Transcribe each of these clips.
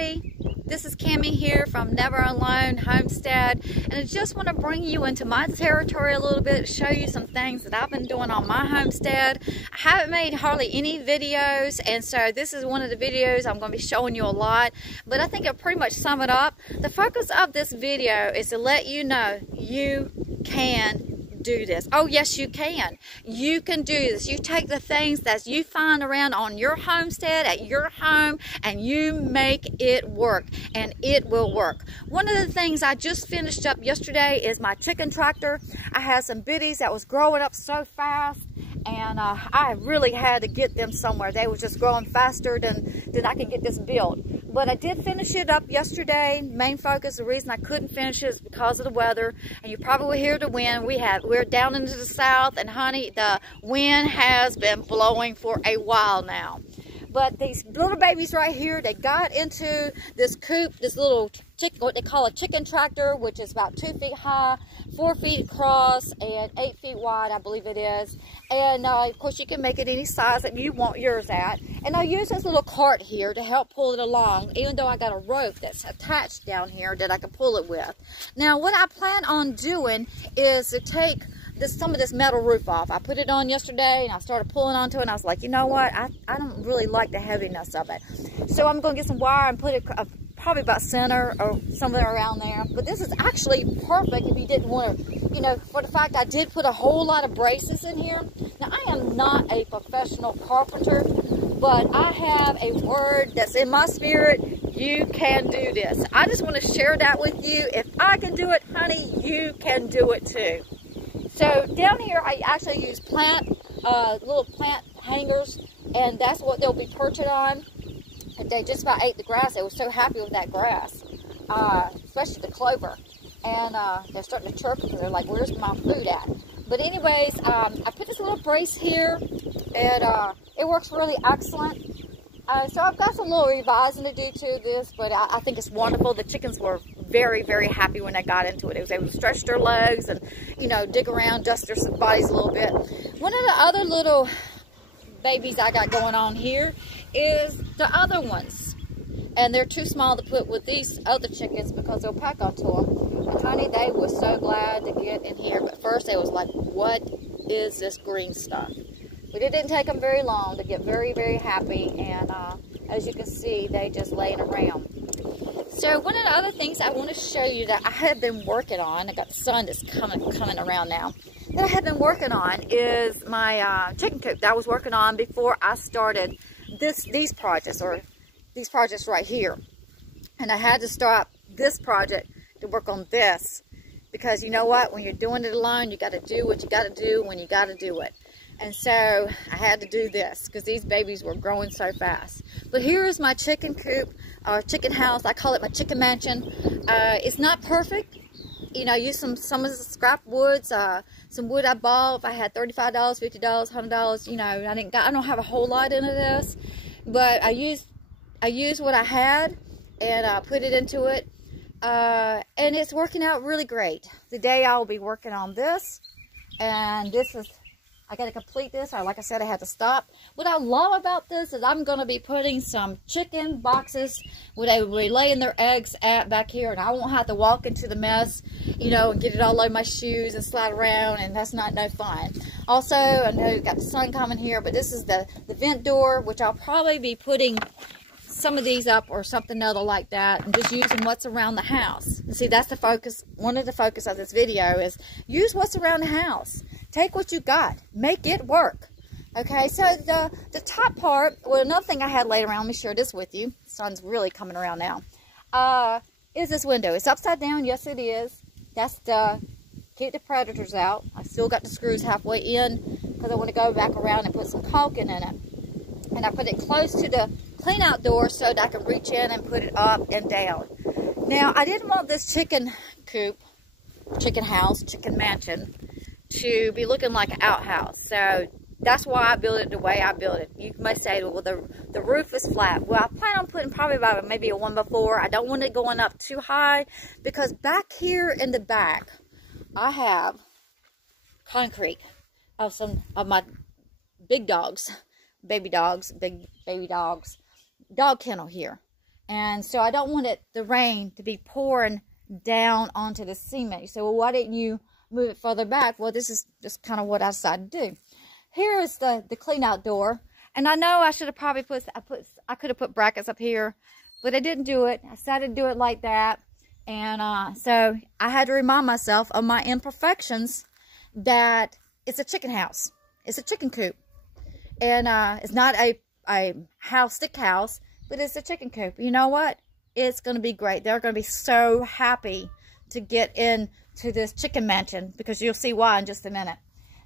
everybody. This is Cammie here from Never Alone Homestead, and I just want to bring you into my territory a little bit, show you some things that I've been doing on my homestead. I haven't made hardly any videos, and so this is one of the videos I'm going to be showing you a lot, but I think I'll pretty much sum it up. The focus of this video is to let you know you can do this. Oh yes, you can. You can do this. You take the things that you find around on your homestead, at your home, and you make it work, and it will work. One of the things I just finished up yesterday is my chicken tractor. I had some biddies that was growing up so fast, and I really had to get them somewhere. They were just growing faster than I could get this built. But I did finish it up yesterday. Main focus, the reason I couldn't finish it is because of the weather. And you probably will hear the wind. We're down into the south, and honey, the wind has been blowing for a while now. But these little babies right here, they got into this coop, this little what they call a chicken tractor, which is about 2 feet high, 4 feet across, and 8 feet wide, I believe it is. And of course, you can make it any size that you want yours at. And I use this little cart here to help pull it along, even though I got a rope that's attached down here that I can pull it with. Now, what I plan on doing is to take some of this metal roof off. I put it on yesterday and I started pulling onto it, and I was like, you know what, I don't really like the heaviness of it. So I'm going to get some wire and put it probably about center or somewhere around there. But this is actually perfect if you didn't want to, you know, for the fact I did put a whole lot of braces in here. Now, I am not a professional carpenter, but I have a word that's in my spirit: you can do this. I just want to share that with you. If I can do it, honey, you can do it too. So down here, I actually use little plant hangers, and that's what they'll be perched on. And they just about ate the grass. They were so happy with that grass, especially the clover. And they're starting to chirp, and they're like, where's my food at? But anyways, I put this little brace here, and it works really excellent. So I've got some little revising to do to this, but I think it's wonderful. The chickens were very, very happy when they got into it. They was able to stretch their legs and, you know, dig around, dust their bodies a little bit. One of the other little babies I got going on here is the other ones. And they're too small to put with these other chickens because they'll pack onto them. And honey, they were so glad to get in here. But first they was like, what is this green stuff? But it didn't take them very long to get very, very happy. And as you can see, they just laying around. So one of the other things I want to show you that I have been working on, I got the sun that's coming around now, that I have been working on is my chicken coop that I was working on before I started these projects right here. And I had to stop this project to work on this, because you know what, when you're doing it alone, you got to do what you got to do when you got to do it. And so I had to do this because these babies were growing so fast. But here is my chicken coop, chicken house. I call it my chicken mansion. It's not perfect. You know, I used some of the scrap woods, some wood I bought. If I had $35, $50, $100, you know, I don't have a whole lot into this, but I used what I had and put it into it, and it's working out really great. Today I'll be working on this, and this is. I got to complete this, or like I said, I had to stop. What I love about this is I'm going to be putting some chicken boxes where they will be laying their eggs at back here, and I won't have to walk into the mess, you know, and get it all over my shoes and slide around, and that's no fun. Also, I know you've got the sun coming here, but this is the vent door, which I'll probably be putting some of these up or something other like that, and just using what's around the house. See, that's the focus. One of the focus of this video is use what's around the house. Take what you got. Make it work. Okay, so the top part, well, another thing I had laid around, let me share this with you. The sun's really coming around now. Is this window. It's upside down. Yes, it is. That's to keep the predators out. I still got the screws halfway in because I want to go back around and put some caulking in it. And I put it close to the clean out door so that I can reach in and put it up and down. Now, I didn't want this chicken coop, chicken house, chicken mansion to be looking like an outhouse. So that's why I built it the way I built it. You may say, well, the roof is flat. Well, I plan on putting probably about maybe a 1x4. I don't want it going up too high because back here in the back, I have concrete of some of my big dogs, big baby dogs, dog kennel here. And so I don't want the rain to be pouring down onto the cement. So, well, why didn't you move it further back? Well, this is just kind of what I decided to do. Here is the clean out door. And I know I should have probably I could have put brackets up here, but I didn't do it. I decided to do it like that. And so I had to remind myself of my imperfections, that it's a chicken house. It's a chicken coop. And it's not a stick house, but it's a chicken coop. You know what? It's going to be great. They're going to be so happy to get into this chicken mansion, because you'll see why in just a minute.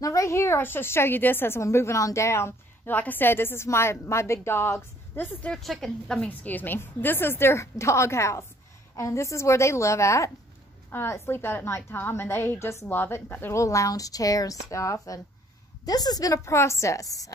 Now right here, I'll just show you this as we're moving on down. Like I said, this is my big dogs. This is their this is their dog house. And this is where they live at, sleep at nighttime, and they just love it. Got their little lounge chair and stuff. And this has been a process.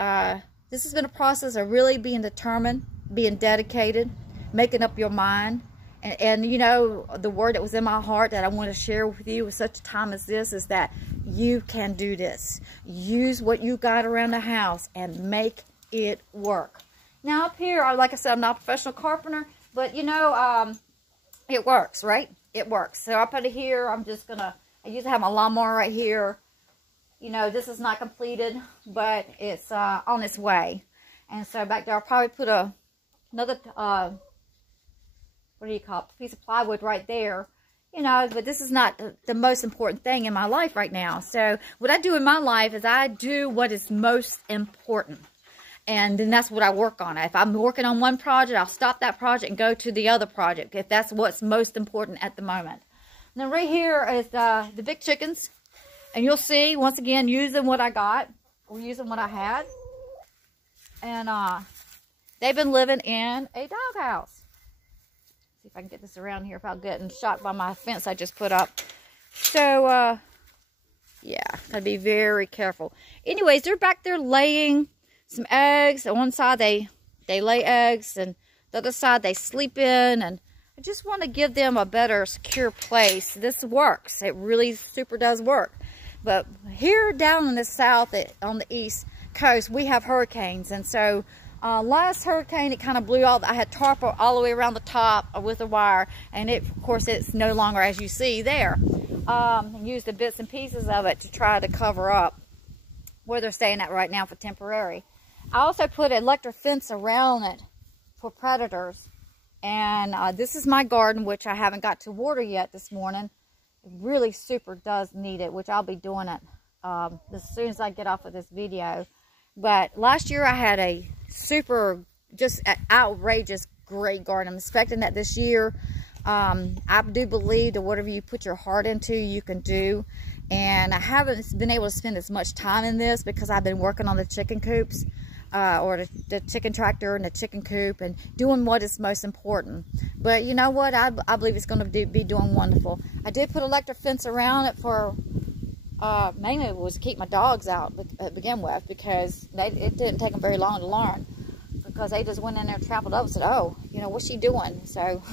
This has been a process of really being determined, being dedicated, making up your mind. And you know, the word that was in my heart that I want to share with you at such a time as this is that you can do this. Use what you got around the house and make it work. Now up here, like I said, I'm not a professional carpenter, but you know, it works, right? It works. So I put it here. I usually have my lawnmower right here. You know, this is not completed, but it's on its way. And so back there, I'll probably put another, what do you call it, piece of plywood right there. You know, but this is not the most important thing in my life right now. So what I do in my life is I do what is most important. And then that's what I work on. If I'm working on one project, I'll stop that project and go to the other project, if that's what's most important at the moment. Now right here is the big chickens. And you'll see, once again, using what I got, or using what I had. And they've been living in a doghouse. See if I can get this around here without getting shot by my fence I just put up. So, yeah, gotta be very careful. Anyways, they're back there laying some eggs. On one side, they lay eggs, and the other side, they sleep in. And I just want to give them a better, secure place. This works. It really super does work. But here down in the south, on the east coast, we have hurricanes. And so last hurricane, it kind of blew all. I had tarp all the way around the top with a wire. And of course, it's no longer, as you see there. And used the bits and pieces of it to try to cover up where they're staying at right now for temporary. I also put an electric fence around it for predators. And this is my garden, which I haven't got to water yet this morning. It really super does need it, which I'll be doing it as soon as I get off of this video. But last year I had a super, just outrageous great garden. I'm expecting that this year. I do believe that whatever you put your heart into, you can do. And I haven't been able to spend as much time in this because I've been working on the chicken coops. Or the chicken tractor and the chicken coop, and doing what is most important. But you know what? I believe it's going to be doing wonderful. I did put electric fence around it for, mainly it was to keep my dogs out to begin with, because it didn't take them very long to learn. Because they just went in there and trampled up and said, oh, you know, what's she doing? So,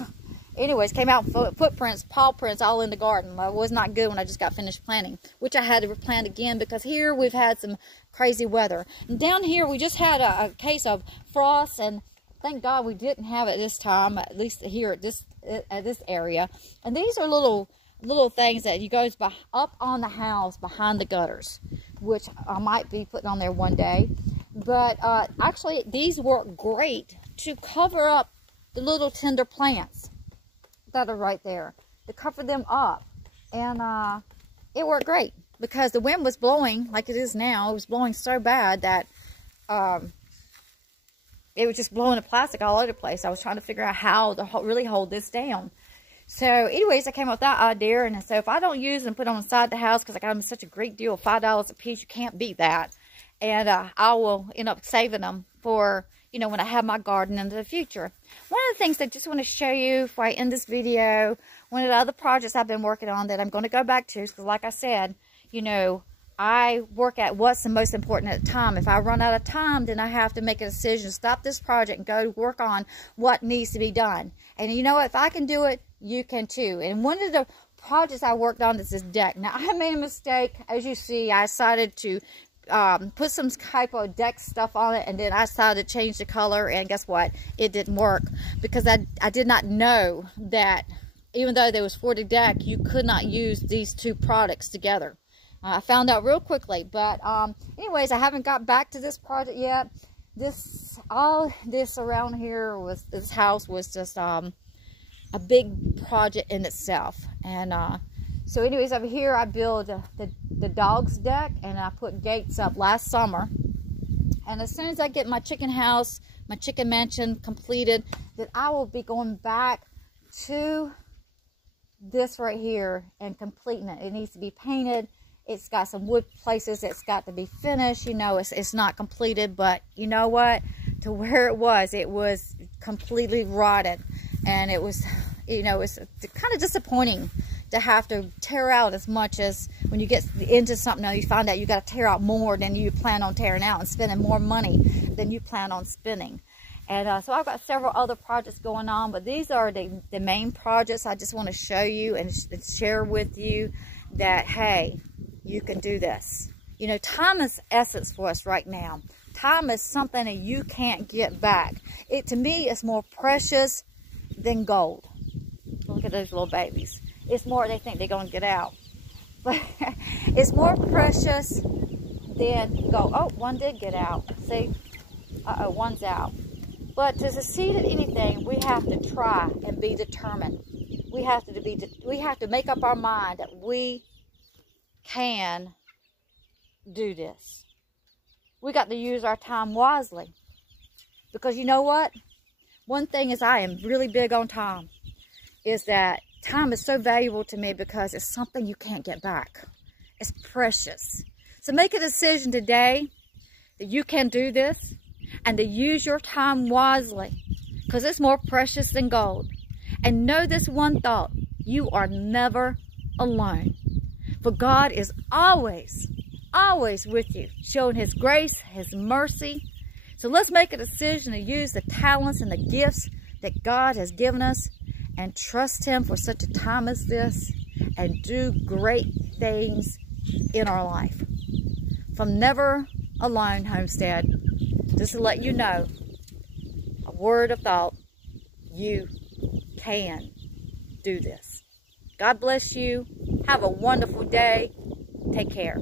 anyways, came out footprints, paw prints all in the garden. Well, it was not good when I just got finished planting, which I had to replant again because here we've had some crazy weather. And down here we just had a case of frost, and thank God we didn't have it this time, at least here at this area. And these are little things that you goes up on the house behind the gutters, which I might be putting on there one day. But actually these work great to cover up the little tender plants that are right there, to cover them up. And it worked great because the wind was blowing like it is now. It was blowing so bad that it was just blowing the plastic all over the place. I was trying to figure out how to really hold this down. So anyways, I came up with that idea. And so if I don't use them, put them inside the house, because I got them such a great deal, $5 a piece, you can't beat that. And I will end up saving them for, you know, when I have my garden into the future. One of the things I just want to show you before I end this video, one of the other projects I've been working on that I'm going to go back to, because like I said, you know, I work at what's the most important at the time. If I run out of time, then I have to make a decision, stop this project and go work on what needs to be done. And you know what? If I can do it, you can too. And one of the projects I worked on is this deck. Now, I made a mistake. As you see, I decided to put some type of deck stuff on it, and then I decided to change the color, and guess what? It didn't work because I did not know that even though there was for the deck, you could not use these two products together. I found out real quickly, but anyways, I haven't got back to this project yet. All this around here this house was just a big project in itself. And so anyways, over here I built the dog's deck, and I put gates up last summer. And as soon as I get my chicken house, my chicken mansion completed, that I will be going back to this right here and completing it. It needs to be painted. It's got some wood places that's got to be finished. You know, it's not completed, but you know what? To where it was completely rotted. And it was, you know, it's kind of disappointing to have to tear out as much as when you get into something now, you find out you got to tear out more than you plan on tearing out, and spending more money than you plan on spending. And so I've got several other projects going on, but these are the main projects. I just want to show you and share with you that, hey, you can do this. You know, time is essence for us right now. Time is something that you can't get back. It, to me, is more precious than gold. Look at those little babies. It's more, they think they're going to get out. But it's more precious than gold. Oh, one did get out. See? Uh-oh, one's out. But to succeed at anything, we have to try and be determined. We have to make up our mind that we can do this. We got to use our time wisely. Because you know what? One thing is, I am really big on time. Is that time is so valuable to me because it's something you can't get back. It's precious. So make a decision today that you can do this, and to use your time wisely, because it's more precious than gold. And know this one thought: you are never alone. For God is always, always with you, showing His grace, His mercy. So let's make a decision to use the talents and the gifts that God has given us, and trust Him for such a time as this, and do great things in our life. From Never Alone Homestead, just to let you know, a word of thought: you can do this. God bless you. Have a wonderful day. Take care.